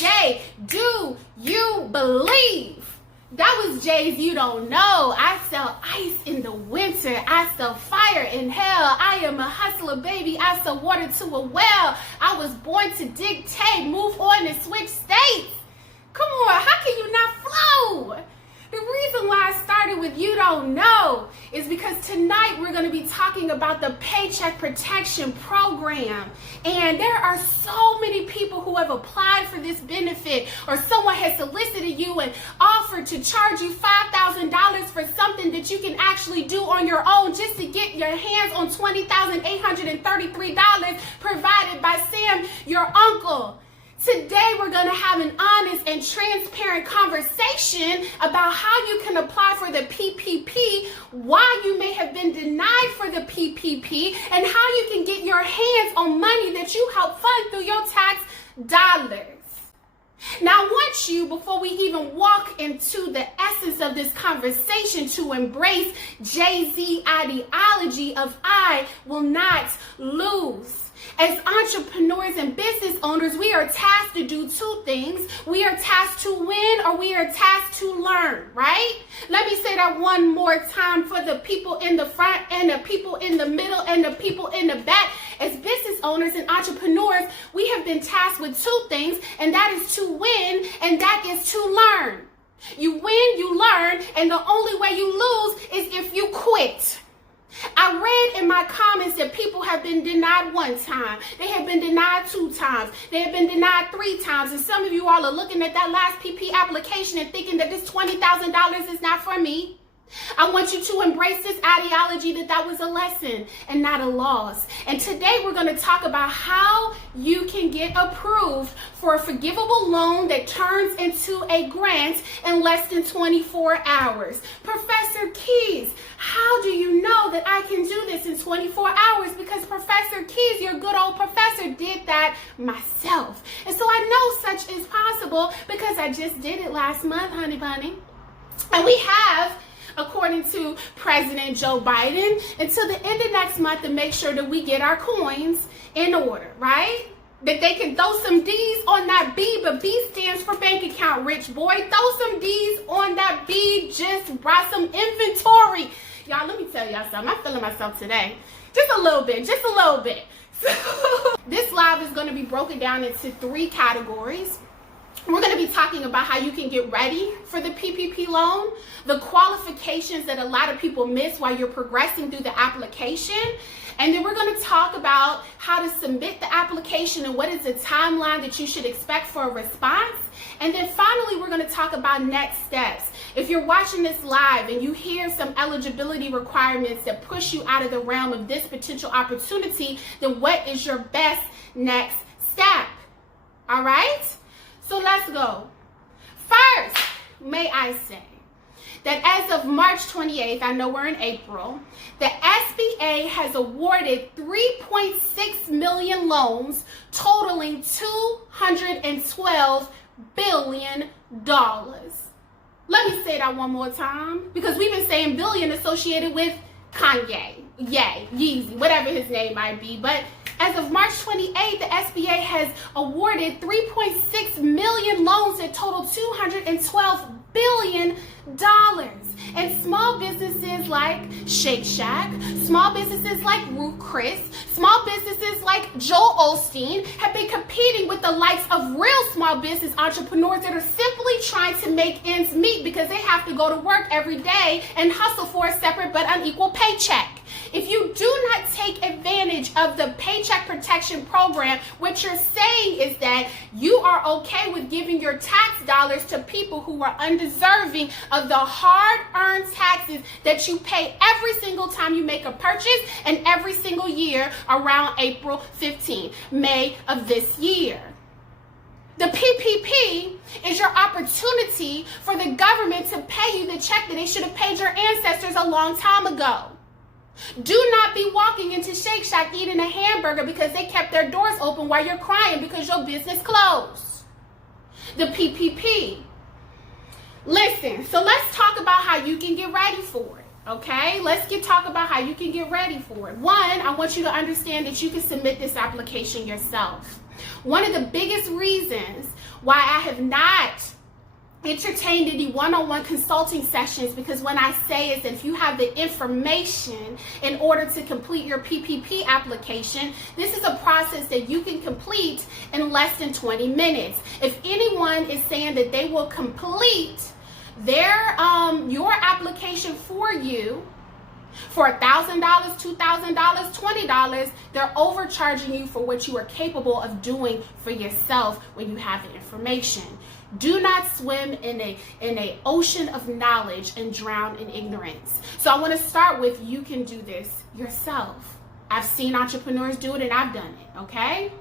Jay, do you believe? That was Jay's You Don't Know. I sell ice in the winter. I sell fire in hell. I am a hustler, baby. I sell water to a well. I was born to dictate, move on and switch states. Come on, how can you not flow? The reason why I started with You Don't Know is because tonight we're going to be talking about the Paycheck Protection Program. And there are so many people who have applied for this benefit, or someone has solicited you and offered to charge you $5,000 for something that you can actually do on your own just to get your hands on $20,833 provided by Sam, your uncle. Today, we're going to have an honest and transparent conversation about how you can apply for the PPP, why you may have been denied for the PPP, and how you can get your hands on money that you help fund through your tax dollars. Now, I want you, before we even walk into the essence of this conversation, to embrace Jay-Z ideology of I will not lose. As entrepreneurs and business owners, we are tasked to do two things. We are tasked to win, or we are tasked to learn, right? Let me say that one more time for the people in the front and the people in the middle and the people in the back. As business owners and entrepreneurs, we have been tasked with two things, and that is to win, and that is to learn. You win, you learn, and the only way you lose is if you quit. I read in my comments that people have been denied one time. They have been denied 2 times. They have been denied 3 times. And some of you all are looking at that last PP application and thinking that this $20,000 is not for me. I want you to embrace this ideology that was a lesson and not a loss. And today we're going to talk about how you can get approved for a forgivable loan that turns into a grant in less than 24 hours. Professor Keys, how do you know that I can do this in 24 hours? Because Professor Keys, your good old professor, did that myself. And so I know such is possible because I just did it last month, honey bunny. And we have, according to President Joe Biden, until the end of next month to make sure that we get our coins in order, right? That they can throw some D's on that B, but B stands for bank account, rich boy. Throw some D's on that B, just buy some inventory. Y'all, let me tell y'all something. I'm feeling myself today. Just a little bit, just a little bit. So, this live is going to be broken down into 3 categories. We're going to be talking about how you can get ready for the PPP loan, the qualifications that a lot of people miss while you're progressing through the application, and then we're going to talk about how to submit the application and what is the timeline that you should expect for a response. And then finally, we're going to talk about next steps. If you're watching this live and you hear some eligibility requirements that push you out of the realm of this potential opportunity, then what is your best next step? All right? So let's go. First, may I say that as of March 28th, I know we're in April, the SBA has awarded 3.6 million loans totaling $212 billion. Let me say that one more time, because we've been saying billion associated with Kanye, Yeezy, whatever his name might be, but as of March 28th, the SBA has awarded 3.6 million loans that total $212 billion. And small businesses like Shake Shack, small businesses like Ruth Chris, small businesses like Joel Osteen have been competing with the likes of real small business entrepreneurs that are simply trying to make ends meet because they have to go to work every day and hustle for a separate but unequal paycheck. If you do not take advantage of the Paycheck Protection Program, what you're saying is that you are okay with giving your tax dollars to people who are undeserving of the hard-earned taxes that you pay every single time you make a purchase and every single year around April 15th, May of this year. The PPP is your opportunity for the government to pay you the check that they should have paid your ancestors a long time ago. Do not be walking into Shake Shack eating a hamburger because they kept their doors open while you're crying because your business closed. The PPP. Listen, so let's talk about how you can get ready for it, okay? Let's talk about how you can get ready for it. One, I want you to understand that you can submit this application yourself. One of the biggest reasons why I have not entertained any one-on-one consulting sessions, because when I say is that if you have the information in order to complete your PPP application, this is a process that you can complete in less than 20 minutes. If anyone is saying that they will complete their your application for you for $1,000, $2,000, $20, they're overcharging you for what you are capable of doing for yourself when you have the information. Do not swim in a ocean of knowledge and drown in ignorance. So I want to start with, you can do this yourself. I've seen entrepreneurs do it and I've done it, okay?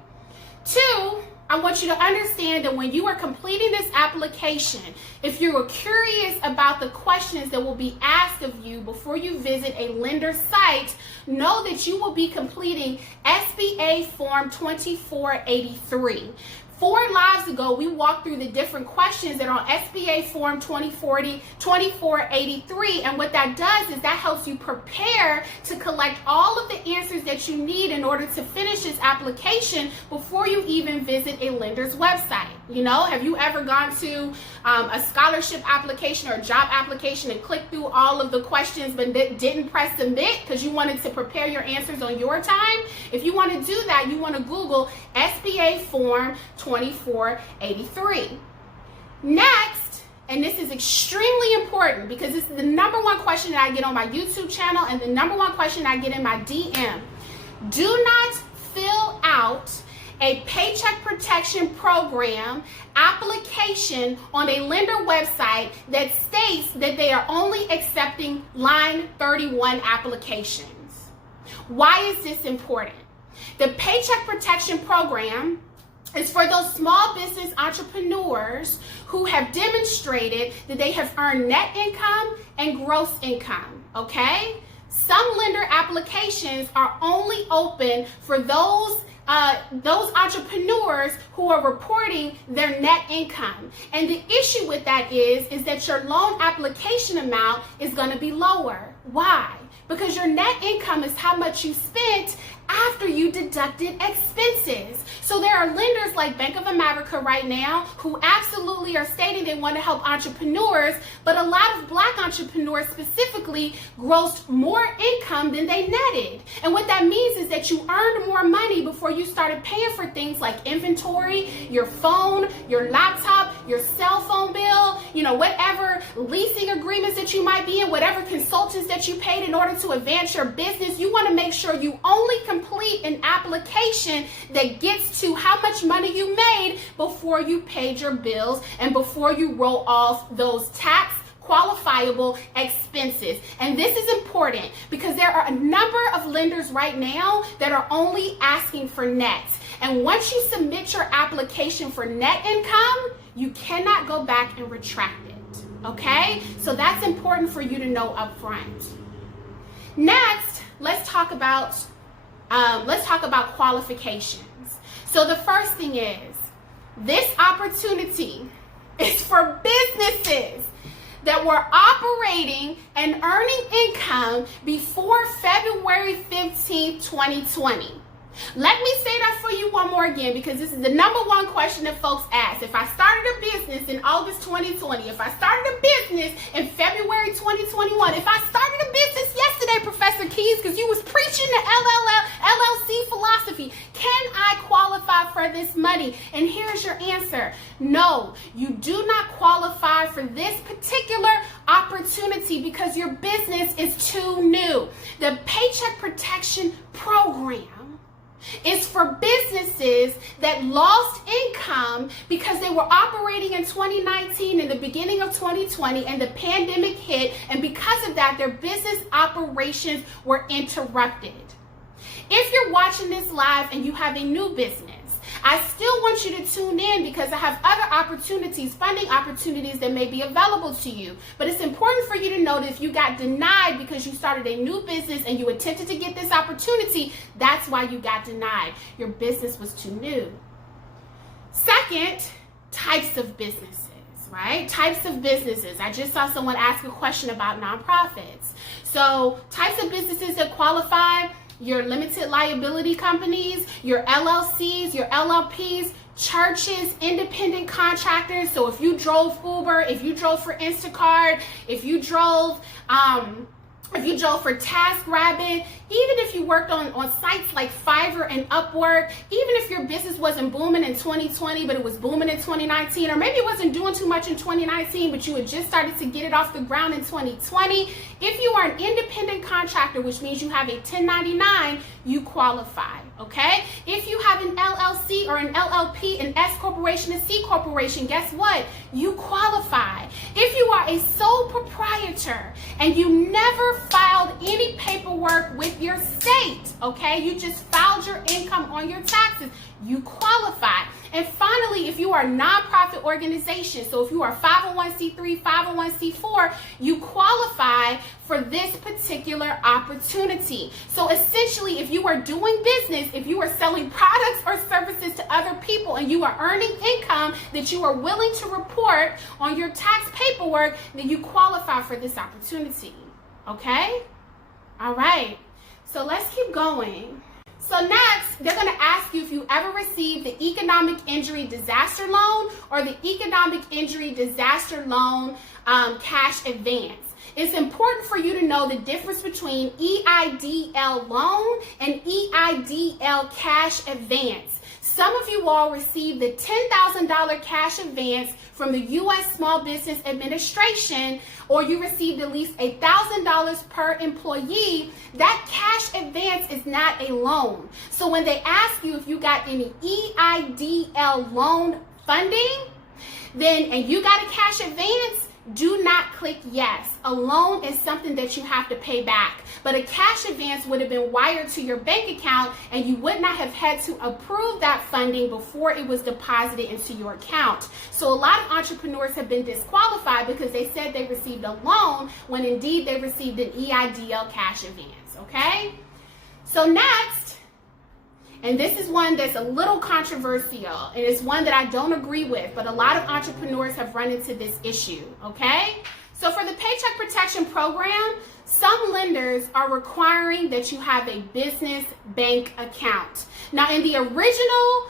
2, I want you to understand that when you are completing this application, if you are curious about the questions that will be asked of you before you visit a lender site, know that you will be completing SBA Form 2483. 4 lives ago, we walked through the different questions that are on SBA Form 2483, and what that does is that helps you prepare to collect all of the answers that you need in order to finish this application before you even visit a lender's website. You know, have you ever gone to a scholarship application or a job application and clicked through all of the questions but didn't press submit because you wanted to prepare your answers on your time? If you want to do that, you want to Google SBA Form 2483. Next, and this is extremely important because this is the number one question that I get on my YouTube channel and the number one question I get in my DM. Do not fill out a Paycheck Protection Program application on a lender website that states that they are only accepting line 31 applications. Why is this important? The Paycheck Protection Program is for those small business entrepreneurs who have demonstrated that they have earned net income and gross income, okay? Some lender applications are only open for those entrepreneurs who are reporting their net income. And the issue with that is that your loan application amount is going to be lower. Why? Because your net income is how much you spent after you deducted expenses. So there are lenders like Bank of America right now who absolutely are stating they want to help entrepreneurs, but a lot of Black entrepreneurs specifically grossed more income than they netted. And what that means is that you earned more money before you started paying for things like inventory, your phone, your laptop, your cell phone bill, you know, whatever leasing agreements that you might be in, whatever consultants that you paid in order to advance your business. You want to make sure you only complete an application that gets to how much money you made before you paid your bills and before you roll off those tax qualifiable expenses. And this is important because there are a number of lenders right now that are only asking for net. And once you submit your application for net income, you cannot go back and retract it. Okay? So that's important for you to know up front. Next, let's talk about qualifications. So the first thing is, this opportunity is for businesses that were operating and earning income before February 15th, 2020. Let me say that for you one more again, because this is the number one question that folks ask. If I started a business in August 2020, if I started a business in February 2021, if I started a business yesterday, Professor Keys, because you was preaching the LLC philosophy, can I qualify for this money? And here's your answer. No, you do not qualify for this particular opportunity because your business is too new. The Paycheck Protection Program is for businesses that lost income because they were operating in 2019 and the beginning of 2020 and the pandemic hit, and because of that, their business operations were interrupted. If you're watching this live and you have a new business, I still want you to tune in because I have other opportunities, funding opportunities that may be available to you. But it's important for you to know that if you got denied because you started a new business and you attempted to get this opportunity, that's why you got denied. Your business was too new. Second, types of businesses, right? Types of businesses. I just saw someone ask a question about nonprofits. So types of businesses that qualify: your limited liability companies, your LLCs, your LLPs, churches, independent contractors. So if you drove Uber, if you drove for Instacart, if you drove for TaskRabbit, even if you worked on sites like Fiverr and Upwork, even if your business wasn't booming in 2020, but it was booming in 2019, or maybe it wasn't doing too much in 2019, but you had just started to get it off the ground in 2020, if you are an independent contractor, which means you have a 1099, you qualify, okay? If you have an LLC or an LLP, an S corporation, a C corporation, guess what? You qualify. If you are a sole proprietor and you never filed any paperwork with your state, okay? You just filed your income on your taxes, you qualify. And finally, if you are a nonprofit organization, so if you are 501c3, 501c4, you qualify for this particular opportunity. So essentially, if you are doing business, if you are selling products or services to other people and you are earning income that you are willing to report on your tax paperwork, then you qualify for this opportunity, okay? All right, so let's keep going. So next, they're going to ask you if you ever received the Economic Injury Disaster Loan or the Economic Injury Disaster Loan cash advance. It's important for you to know the difference between EIDL loan and EIDL cash advance. Some of you all received the $10,000 cash advance from the U.S. Small Business Administration, or you received at least $1,000 per employee. That cash advance is not a loan. So when they ask you if you got any EIDL loan funding, and you got a cash advance, do not click yes. A loan is something that you have to pay back, but a cash advance would have been wired to your bank account and you would not have had to approve that funding before it was deposited into your account. So a lot of entrepreneurs have been disqualified because they said they received a loan when indeed they received an EIDL cash advance, okay? So next, and this is one that's a little controversial, and it's one that I don't agree with, but a lot of entrepreneurs have run into this issue, okay? So for the Paycheck Protection Program, some lenders are requiring that you have a business bank account. Now, in the original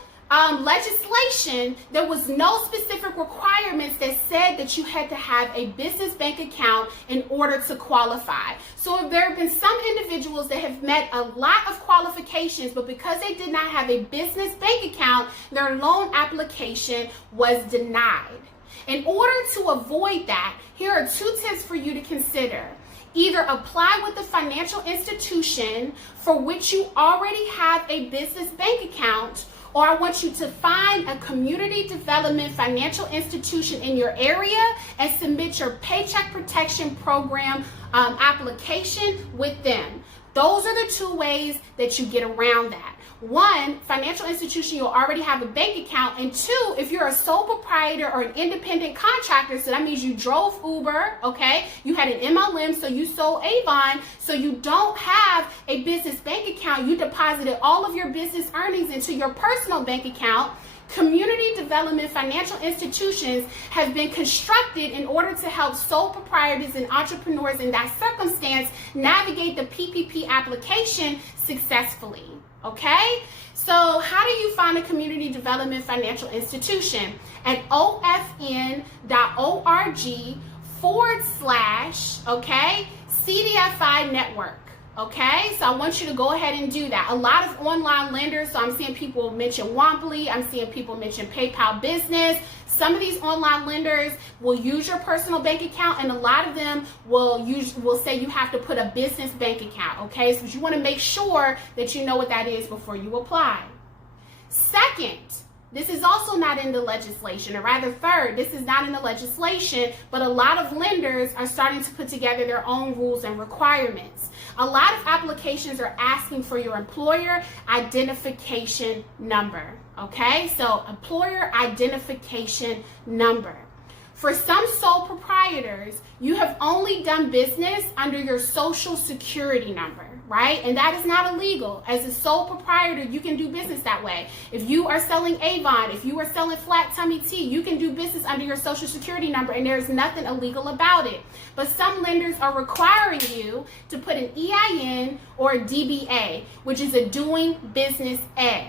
legislation, there was no specific requirements that said that you had to have a business bank account in order to qualify. So there have been some individuals that have met a lot of qualifications, but because they did not have a business bank account, their loan application was denied. In order to avoid that, here are 2 tips for you to consider. Either apply with the financial institution for which you already have a business bank account, or I want you to find a community development financial institution in your area and submit your Paycheck Protection Program application with them. Those are the 2 ways that you get around that. 1, financial institution, you'll already have a bank account. And 2, if you're a sole proprietor or an independent contractor, so that means you drove Uber, okay? You had an MLM, so you sold Avon, so you don't have a business bank account. You deposited all of your business earnings into your personal bank account. Community development financial institutions have been constructed in order to help sole proprietors and entrepreneurs in that circumstance navigate the PPP application successfully. Okay, so how do you find a community development financial institution? At ofn.org / okay, CDFI network. Okay, so I want you to go ahead and do that. A lot of online lenders, so I'm seeing people mention Womply, I'm seeing people mention PayPal Business. Some of these online lenders will use your personal bank account, and a lot of them will say you have to put a business bank account, okay? So you want to make sure that you know what that is before you apply. Second, this is also not in the legislation, or rather third, this is not in the legislation, but a lot of lenders are starting to put together their own rules and requirements. A lot of applications are asking for your employer identification number, okay? So employer identification number. For some sole proprietors, you have only done business under your social security number, right? And that is not illegal. As a sole proprietor, you can do business that way. If you are selling Avon, if you are selling Flat Tummy Tea, you can do business under your social security number, and there's nothing illegal about it. But some lenders are requiring you to put an EIN or a DBA, which is a doing business as.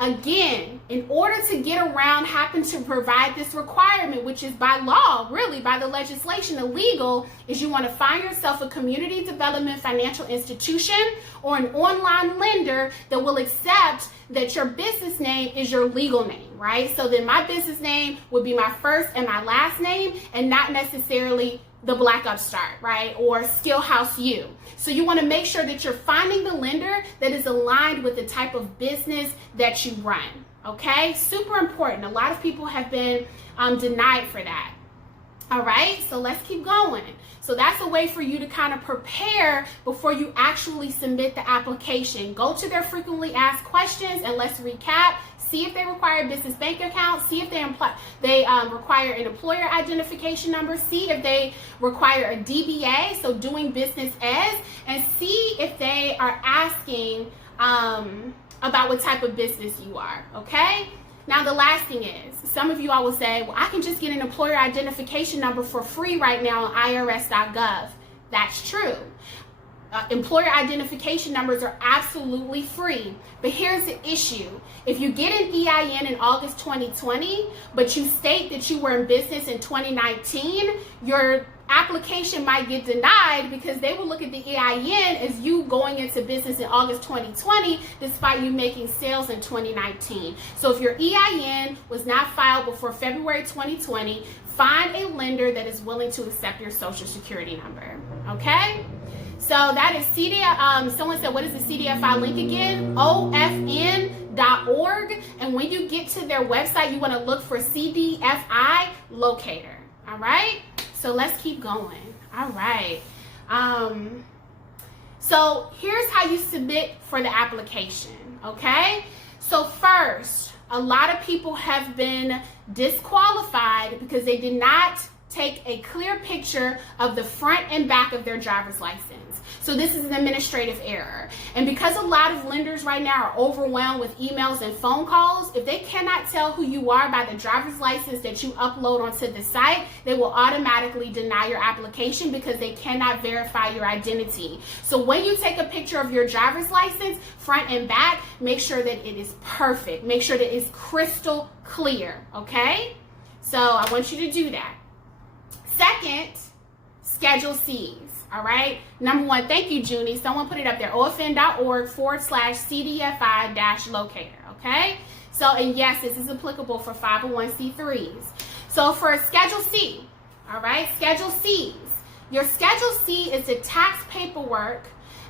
Again, in order to get around having to provide this requirement, which is by law, really by the legislation, illegal, is you want to find yourself a community development financial institution or an online lender that will accept that your business name is your legal name, right? So then my business name would be my first and my last name and not necessarily the Black Upstart, right? Or Skillhouse U. So you want to make sure that you're finding the lender that is aligned with the type of business that you run, okay? Super important. A lot of people have been denied for that. All right, so let's keep going. So that's a way for you to kind of prepare before you actually submit the application. Go to their frequently asked questions and let's recap. See if they require a business bank account. See if they require an employer identification number. See if they require a DBA, so doing business as, and see if they are asking about what type of business you are, okay? Now, the last thing is, some of you all will say, well, I can just get an employer identification number for free right now on irs.gov. That's true. Employer identification numbers are absolutely free. But here's the issue. If you get an EIN in August 2020, but you state that you were in business in 2019, your application might get denied because they will look at the EIN as you going into business in August 2020 despite you making sales in 2019. So if your EIN was not filed before February 2020, find a lender that is willing to accept your social security number, okay? So that is CDFI. Someone said, what is the CDFI link again? ofn.org. And when you get to their website, you want to look for CDFI locator. All right. So let's keep going. All right. So here's how you submit for the application. Okay. So first, a lot of people have been disqualified because they did not take a clear picture of the front and back of their driver's license. So this is an administrative error. And because a lot of lenders right now are overwhelmed with emails and phone calls, if they cannot tell who you are by the driver's license that you upload onto the site, they will automatically deny your application because they cannot verify your identity. So when you take a picture of your driver's license, front and back, make sure that it is perfect. Make sure that it's crystal clear, okay? So I want you to do that. Second, Schedule C's, all right? Number one, thank you, Junie. Someone put it up there, ofn.org/CDFI-locator, okay? So, and yes, this is applicable for 501c3s. So for Schedule C, all right, Schedule C's. Your Schedule C is the tax paperwork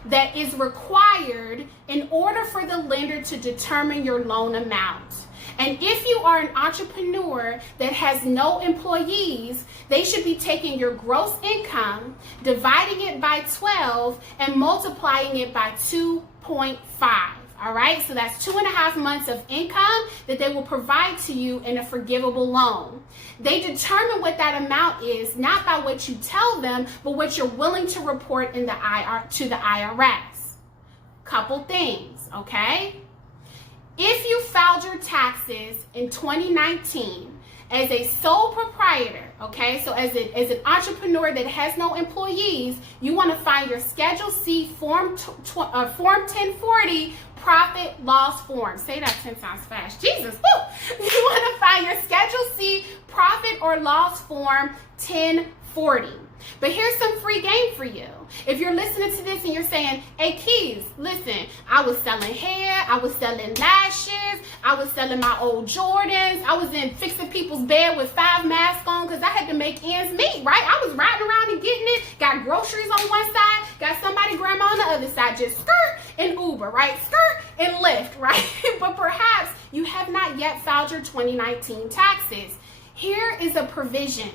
that is required in order for the lender to determine your loan amount. And if you are an entrepreneur that has no employees, they should be taking your gross income, dividing it by 12, and multiplying it by 2.5. All right, so that's 2.5 months of income that they will provide to you in a forgivable loan. They determine what that amount is, not by what you tell them, but what you're willing to report in the to the IRS. Couple things, okay? If you filed your taxes in 2019 as a sole proprietor, okay, so as an entrepreneur that has no employees, you want to find your Schedule C Form 1040 profit loss form. Say that 10 times fast. Jesus, woo! You want to find your Schedule C profit or loss form 1040. But here's some free game for you. If you're listening to this and you're saying, hey, Keys, listen, I was selling hair, I was selling lashes, I was selling my old Jordans, I was in fixing people's bed with 5 masks on because I had to make ends meet, right? I was riding around and getting it, got groceries on one side, got somebody grandma on the other side, just skirt and Uber, right? Skirt and Lyft, right? But perhaps you have not yet filed your 2019 taxes. Here is a provision.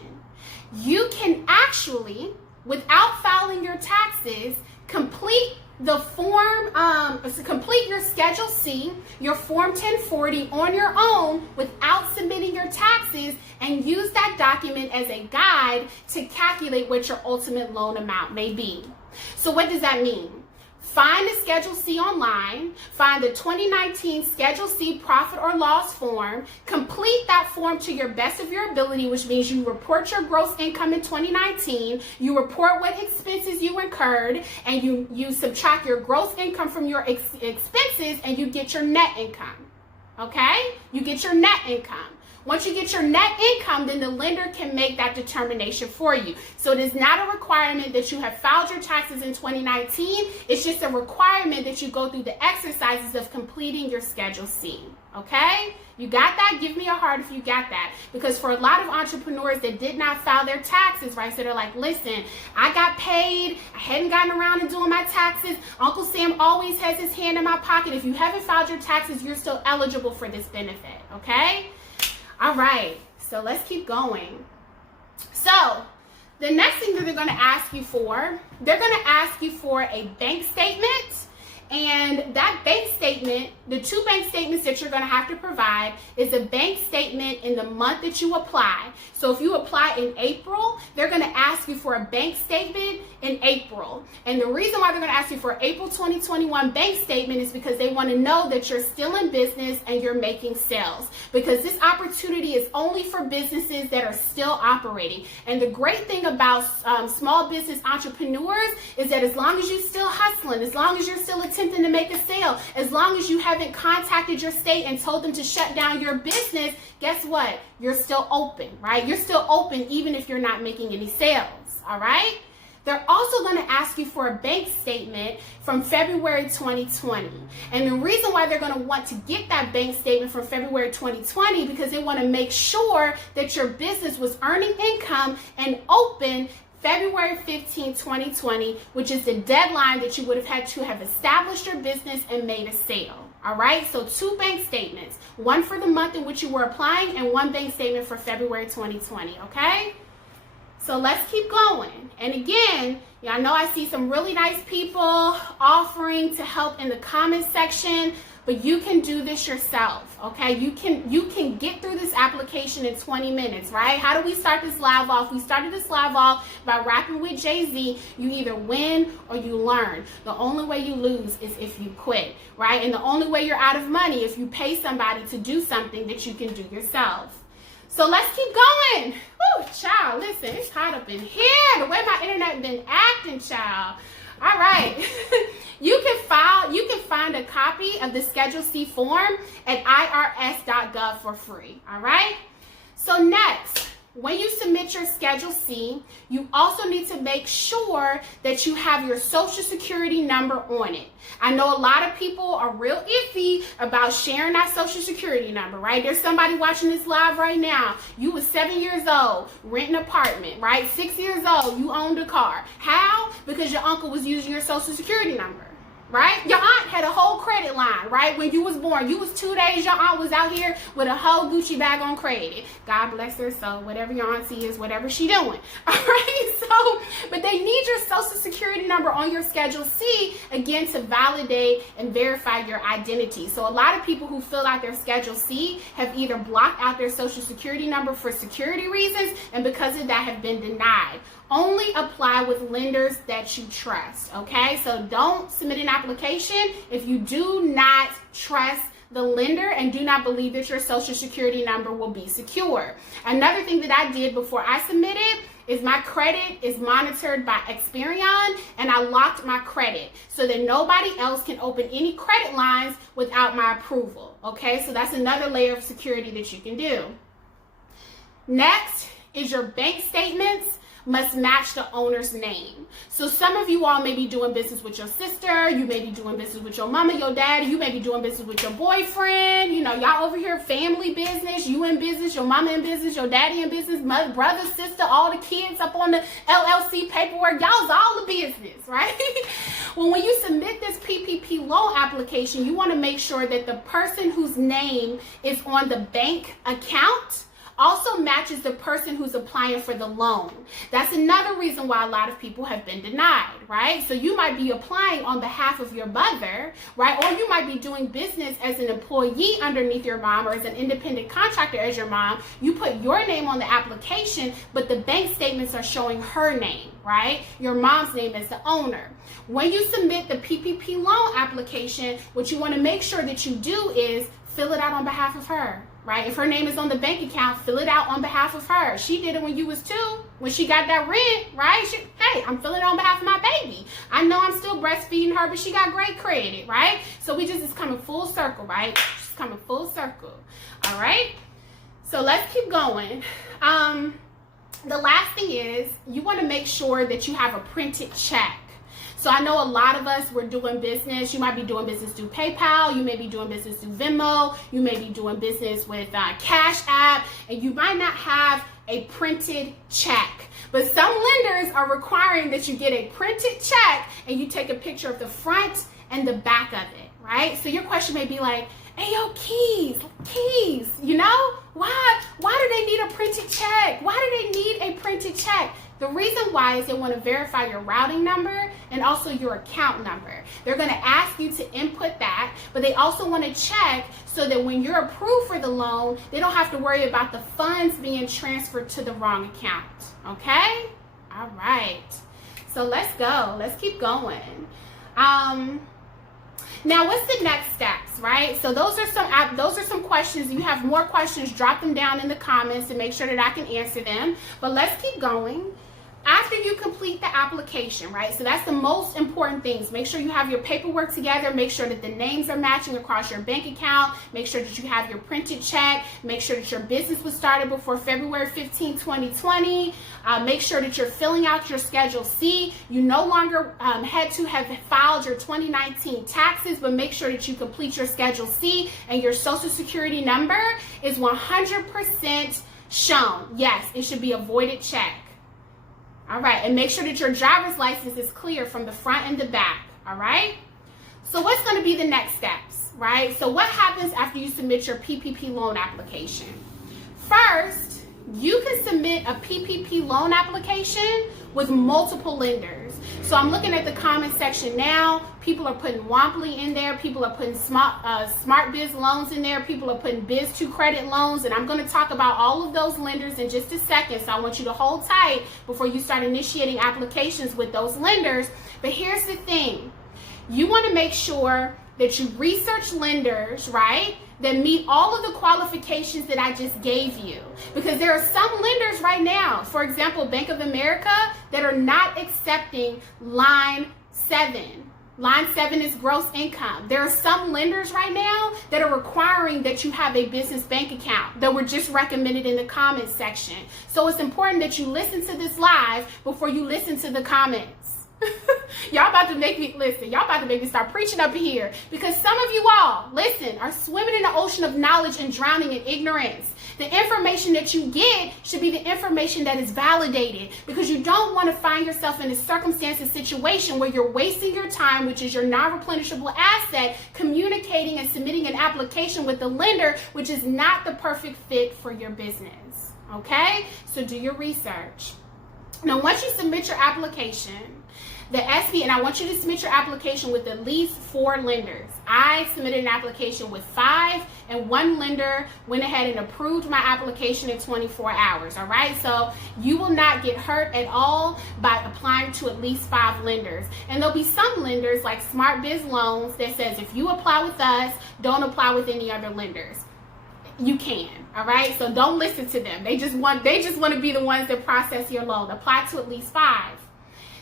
You can actually, without filing your taxes, complete the form, complete your Schedule C, your Form 1040 on your own without submitting your taxes, and use that document as a guide to calculate what your ultimate loan amount may be. So what does that mean? Find the Schedule C online, find the 2019 Schedule C profit or loss form, complete that form to your best of your ability, which means you report your gross income in 2019, you report what expenses you incurred, and you subtract your gross income from your expenses, and you get your net income. okay? You get your net income. Once you get your net income, then the lender can make that determination for you. So it is not a requirement that you have filed your taxes in 2019. It's just a requirement that you go through the exercises of completing your Schedule C, okay? You got that? Give me a heart if you got that. Because for a lot of entrepreneurs that did not file their taxes, right, so they're like, listen, I got paid, I hadn't gotten around to doing my taxes, Uncle Sam always has his hand in my pocket. If you haven't filed your taxes, you're still eligible for this benefit, okay? All right, so let's keep going. So the next thing that they're going to ask you for, they're going to ask you for a bank statement. And that bank statement, the two bank statements that you're going to have to provide is a bank statement in the month that you apply. So if you apply in April, they're going to ask you for a bank statement in April. And the reason why they're going to ask you for April 2021 bank statement is because they want to know that you're still in business and you're making sales. Because this opportunity is only for businesses that are still operating. And the great thing about small business entrepreneurs is that as long as you're still hustling, as long as you're still attempting to make a sale, as long as you haven't contacted your state and told them to shut down your business, guess what? You're still open, right? You're still open even if you're not making any sales, all right? They're also going to ask you for a bank statement from February 2020. And the reason why they're going to want to get that bank statement from February 2020 because they want to make sure that your business was earning income and open February 15, 2020, which is the deadline that you would have had to have established your business and made a sale. All right, so two bank statements, one for the month in which you were applying and one bank statement for February 2020, okay? So let's keep going. And again, y'all know I see some really nice people offering to help in the comments section, but you can do this yourself, okay? You can get through this application in 20 minutes, right? How do we start this live off? We started this live off by rapping with Jay-Z. You either win or you learn. The only way you lose is if you quit, right? And the only way you're out of money is if you pay somebody to do something that you can do yourself. So let's keep going. Woo, child, listen, it's hot up in here. The way my internet been acting, child. All right. You can find a copy of the Schedule C form at irs.gov for free. All right. So next, when you submit your Schedule C, you also need to make sure that you have your Social Security number on it. I know a lot of people are real iffy about sharing that Social Security number, right? There's somebody watching this live right now. You was 7 years old, renting an apartment, right? 6 years old, you owned a car. How? Because your uncle was using your Social Security number. Right? Your aunt had a whole credit line, right? When you was born, you was 2 days, your aunt was out here with a whole Gucci bag on credit. God bless her soul, whatever your auntie is, whatever she doing. All right? So, but they need your Social Security number on your Schedule C, again, to validate and verify your identity. So a lot of people who fill out their Schedule C have either blocked out their Social Security number for security reasons, and because of that have been denied. Only apply with lenders that you trust, okay? So don't submit an application if you do not trust the lender and do not believe that your Social Security number will be secure. Another thing that I did before I submitted is my credit is monitored by Experian, and I locked my credit so that nobody else can open any credit lines without my approval, okay? So that's another layer of security that you can do. Next is your bank statements must match the owner's name. So some of you all may be doing business with your sister, you may be doing business with your mama, your daddy, you may be doing business with your boyfriend, you know, y'all over here, family business, you in business, your mama in business, your daddy in business, mother, brother, sister, all the kids up on the LLC paperwork, y'all's all the business, right? Well, when you submit this PPP loan application, you want to make sure that the person whose name is on the bank account also matches the person who's applying for the loan. That's another reason why a lot of people have been denied, right? So you might be applying on behalf of your mother, right? Or you might be doing business as an employee underneath your mom or as an independent contractor as your mom. You put your name on the application, but the bank statements are showing her name, right? Your mom's name as the owner. When you submit the PPP loan application, what you want to make sure that you do is fill it out on behalf of her. Right? If her name is on the bank account, fill it out on behalf of her. She did it when you was 2, when she got that rent, right? Hey, I'm filling it on behalf of my baby. I know I'm still breastfeeding her, but she got great credit, right? So we just is coming full circle, right? coming full circle. All right, so let's keep going. The last thing is you want to make sure that you have a printed check. So I know a lot of us, we're doing business. You might be doing business through PayPal. You may be doing business through Venmo. You may be doing business with Cash App, and you might not have a printed check. But some lenders are requiring that you get a printed check and you take a picture of the front and the back of it, right? So your question may be like, hey, yo, keys, you know? Why do they need a printed check? Why do they need a printed check? The reason why is they want to verify your routing number and also your account number. They're going to ask you to input that, but they also want to check so that when you're approved for the loan, they don't have to worry about the funds being transferred to the wrong account. Okay? All right. So let's go. Let's keep going. Now, what's the next steps, right? So those are some questions. If you have more questions, drop them down in the comments to make sure that I can answer them. But let's keep going. After you complete the application, right? So that's the most important things. Make sure you have your paperwork together. Make sure that the names are matching across your bank account. Make sure that you have your printed check. Make sure that your business was started before February 15, 2020. Make sure that you're filling out your Schedule C. You no longer had to have filed your 2019 taxes, but make sure that you complete your Schedule C and your Social Security number is 100% shown. Yes, it should be a voided check. All right, and make sure that your driver's license is clear from the front and the back, all right? So what's going to be the next steps, right? So what happens after you submit your PPP loan application? First, you can submit a PPP loan application with multiple lenders. So I'm looking at the comment section now. People are putting Womply in there. People are putting Smart Biz loans in there. People are putting Biz 2 credit loans. And I'm going to talk about all of those lenders in just a second. So I want you to hold tight before you start initiating applications with those lenders. But here's the thing. You want to make sure that you research lenders, right, that meet all of the qualifications that I just gave you. Because there are some lenders right now, for example, Bank of America, that are not accepting line 7. Line 7 is gross income. There are some lenders right now that are requiring that you have a business bank account that were just recommended in the comments section. So it's important that you listen to this live before you listen to the comments. Y'all about to make me listen. Y'all about to make me start preaching up here, because some of you all, listen, are swimming in the ocean of knowledge and drowning in ignorance. The information that you get should be the information that is validated, because you don't want to find yourself in a circumstance and situation where you're wasting your time, which is your non-replenishable asset, communicating and submitting an application with the lender, which is not the perfect fit for your business. Okay? So do your research. Now, once you submit your application, the SB, and I want you to submit your application with at least 4 lenders. I submitted an application with 5, and 1 lender went ahead and approved my application in 24 hours. All right, so you will not get hurt at all by applying to at least 5 lenders. And there'll be some lenders like Smart Biz Loans that says if you apply with us, don't apply with any other lenders. You can, all right? So don't listen to them. They just want to be the ones that process your loan. Apply to at least 5.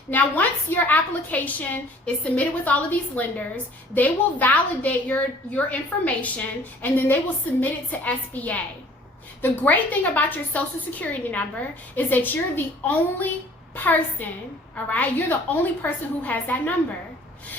Now, once your application is submitted with all of these lenders, they will validate your information, and then they will submit it to SBA. The great thing about your Social Security number is that you're the only person, all right? You're the only person who has that number.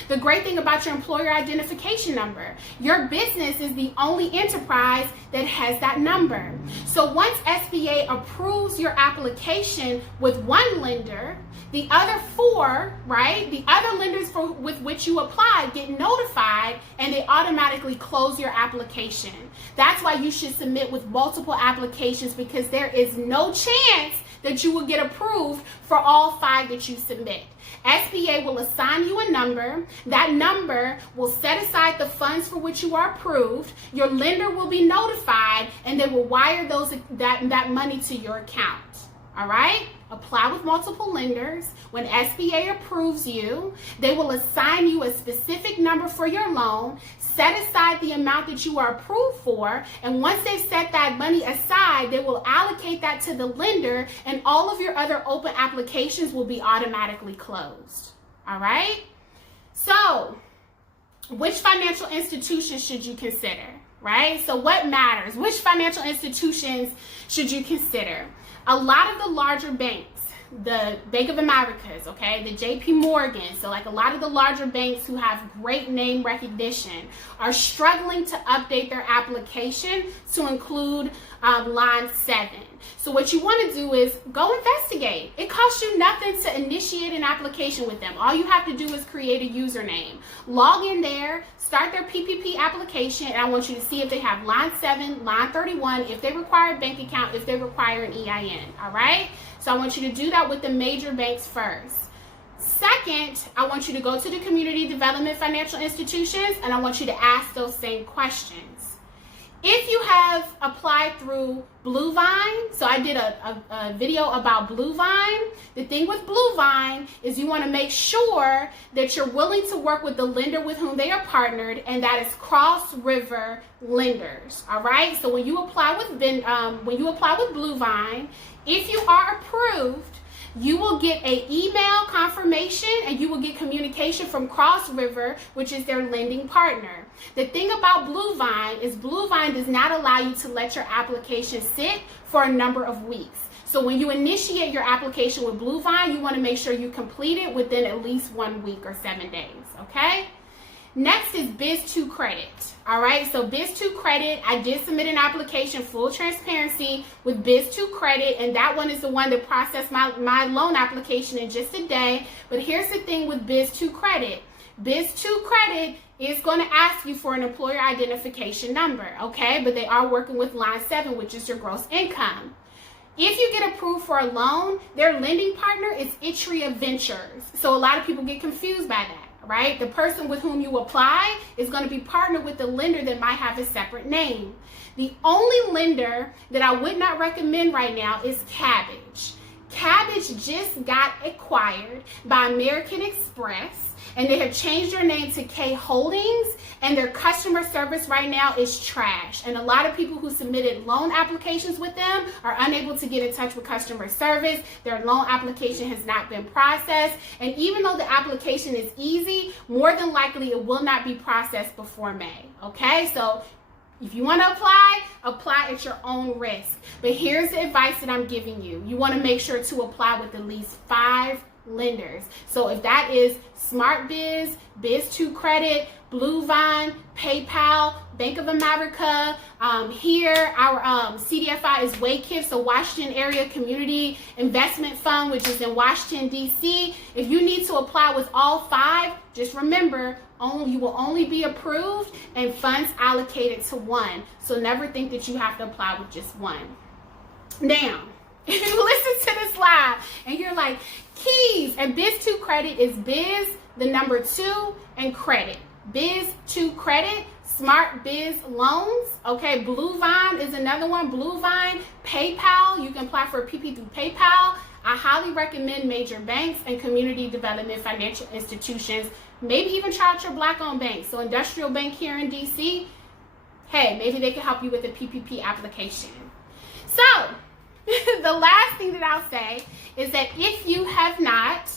The great thing about your employer identification number, your business is the only enterprise that has that number. So once SBA approves your application with 1 lender, the other 4, right, the other lenders with which you applied get notified, and they automatically close your application. That's why you should submit with multiple applications, because there is no chance that you will get approved for all 5 that you submit. SBA will assign you a number. That number will set aside the funds for which you are approved. Your lender will be notified, and they will wire that money to your account. All right? Apply with multiple lenders. When SBA approves you, they will assign you a specific number for your loan, set aside the amount that you are approved for, and once they've set that money aside, they will allocate that to the lender, and all of your other open applications will be automatically closed. All right? So, which financial institution should you consider? right? So what matters? Which financial institutions should you consider? A lot of the larger banks, the Bank of Americas, okay, the JP Morgan, so like a lot of the larger banks who have great name recognition are struggling to update their application to include line 7. So what you want to do is go investigate. It costs you nothing to initiate an application with them. All you have to do is create a username, log in there, start their PPP application, and I want you to see if they have line 7, line 31, if they require a bank account, if they require an EIN, all right? So I want you to do that with the major banks first. Second, I want you to go to the community development financial institutions, and I want you to ask those same questions. If you have applied through Bluevine, so I did a video about Bluevine. The thing with Bluevine is you want to make sure that you're willing to work with the lender with whom they are partnered, and that is Cross River Lenders. All right. So when you apply with Bluevine, if you are approved, you will get an email confirmation and you will get communication from Cross River, which is their lending partner. The thing about Bluevine is Bluevine does not allow you to let your application sit for a number of weeks. So when you initiate your application with Bluevine, you want to make sure you complete it within at least 1 week or 7 days, okay? Next is Biz2 Credit. All right, so Biz2 Credit, I did submit an application, full transparency, with Biz2 Credit, and that one is the one that processed my loan application in just a day. But here's the thing with Biz2 Credit. Biz2 Credit is going to ask you for an employer identification number, okay? But they are working with line 7, which is your gross income. If you get approved for a loan, their lending partner is Itria Ventures. So a lot of people get confused by that. Right? The person with whom you apply is going to be partnered with the lender that might have a separate name. The only lender that I would not recommend right now is Cabbage. Cabbage just got acquired by American Express, and they have changed their name to K Holdings, and their customer service right now is trash. And a lot of people who submitted loan applications with them are unable to get in touch with customer service. Their loan application has not been processed. And even though the application is easy, more than likely it will not be processed before May. Okay, so if you want to apply at your own risk. But here's the advice that I'm giving you. You want to make sure to apply with at least 5 lenders. So if that is SmartBiz, Biz2 Credit, Bluevine, PayPal, Bank of America, here our CDFI is WAKIF, so Washington Area Community Investment Fund, which is in Washington, D.C. If you need to apply with all 5, just remember, you will only be approved and funds allocated to one. So never think that you have to apply with just one. Now, if you listen to this live and you're like, Keys, and Biz2 Credit is Biz, the number 2, and credit. Biz2 Credit, Smart Biz Loans, okay? Bluevine is another one. Bluevine, PayPal, you can apply for a PPP through PayPal. I highly recommend major banks and community development financial institutions. Maybe even try out your Black-owned bank. So Industrial Bank here in DC, hey, maybe they can help you with a PPP application. So, the last thing that I'll say is that if you have not,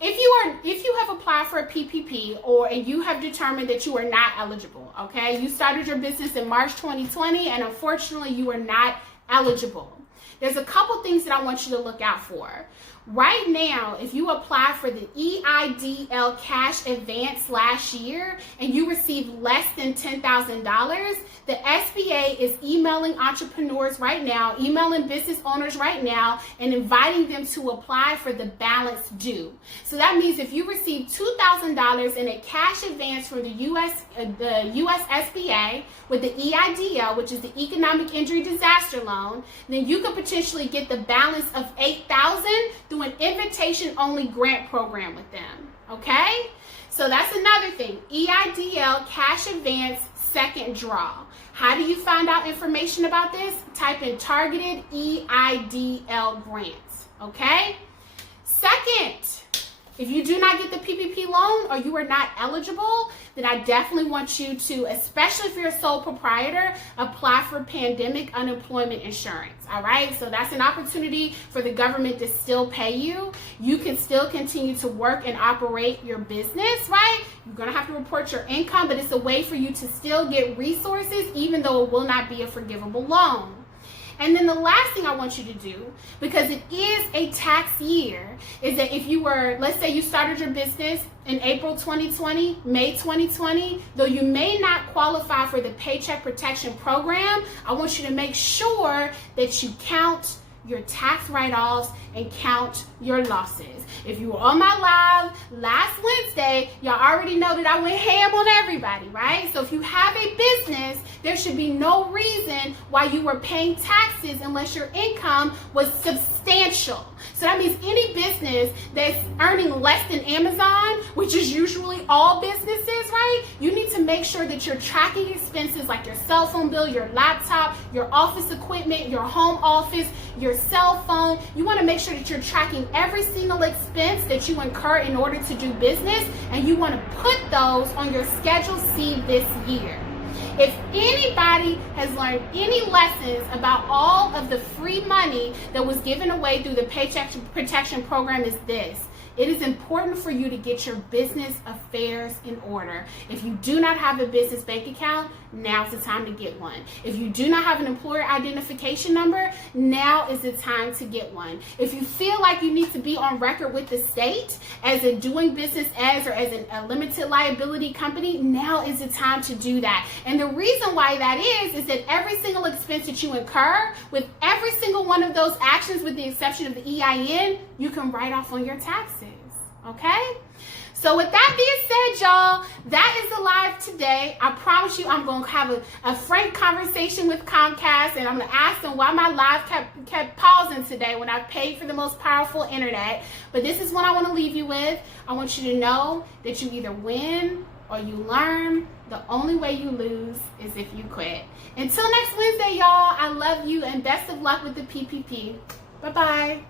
if you have applied for a PPP and you have determined that you are not eligible, okay, you started your business in March 2020 and unfortunately you are not eligible. There's a couple things that I want you to look out for. Right now, if you apply for the EIDL cash advance last year and you received less than $10,000, the SBA is emailing entrepreneurs right now, emailing business owners right now, and inviting them to apply for the balance due. So that means if you receive $2,000 in a cash advance from the US SBA with the EIDL, which is the Economic Injury Disaster Loan, then you could potentially get the balance of $8,000 through an invitation-only grant program with them, okay? So that's another thing, EIDL cash advance second draw. How do you find out information about this? Type in targeted EIDL grants, okay? Second, If you do not get the PPP loan or you are not eligible, then I definitely want you to, especially if you're a sole proprietor, apply for pandemic unemployment insurance. All right, so that's an opportunity for the government to still pay you. You can still continue to work and operate your business, right? You're gonna have to report your income, but it's a way for you to still get resources, even though it will not be a forgivable loan. And then the last thing I want you to do, because it is a tax year, is that if you were, let's say you started your business in April 2020, May 2020, though you may not qualify for the Paycheck Protection Program, I want you to make sure that you count your tax write-offs and count your losses. If you were on my live last Wednesday, y'all already know that I went ham on everybody, right? So if you have a business, there should be no reason why you were paying taxes unless your income was substantial. So that means any business that's earning less than Amazon, which is usually all businesses, right? You need to make sure that you're tracking expenses like your cell phone bill, your laptop, your office equipment, your home office, your cell phone. You want to make sure that you're tracking every single expense that you incur in order to do business, and you want to put those on your Schedule C this year. If anybody has learned any lessons about all of the free money that was given away through the Paycheck Protection Program, is this: it is important for you to get your business affairs in order. If you do not have a business bank account, now's the time to get one. If you do not have an employer identification number, now is the time to get one. If you feel like you need to be on record with the state as a doing business as or as a limited liability company, now is the time to do that. And the reason why that is that every single expense that you incur with every single one of those actions, with the exception of the EIN, you can write off on your taxes. Okay? So with that being said, y'all, that is the live today. I promise you I'm going to have a frank conversation with Comcast, and I'm going to ask them why my live kept pausing today when I paid for the most powerful internet. But this is what I want to leave you with. I want you to know that you either win or you learn. The only way you lose is if you quit. Until next Wednesday, y'all, I love you and best of luck with the PPP. Bye-bye.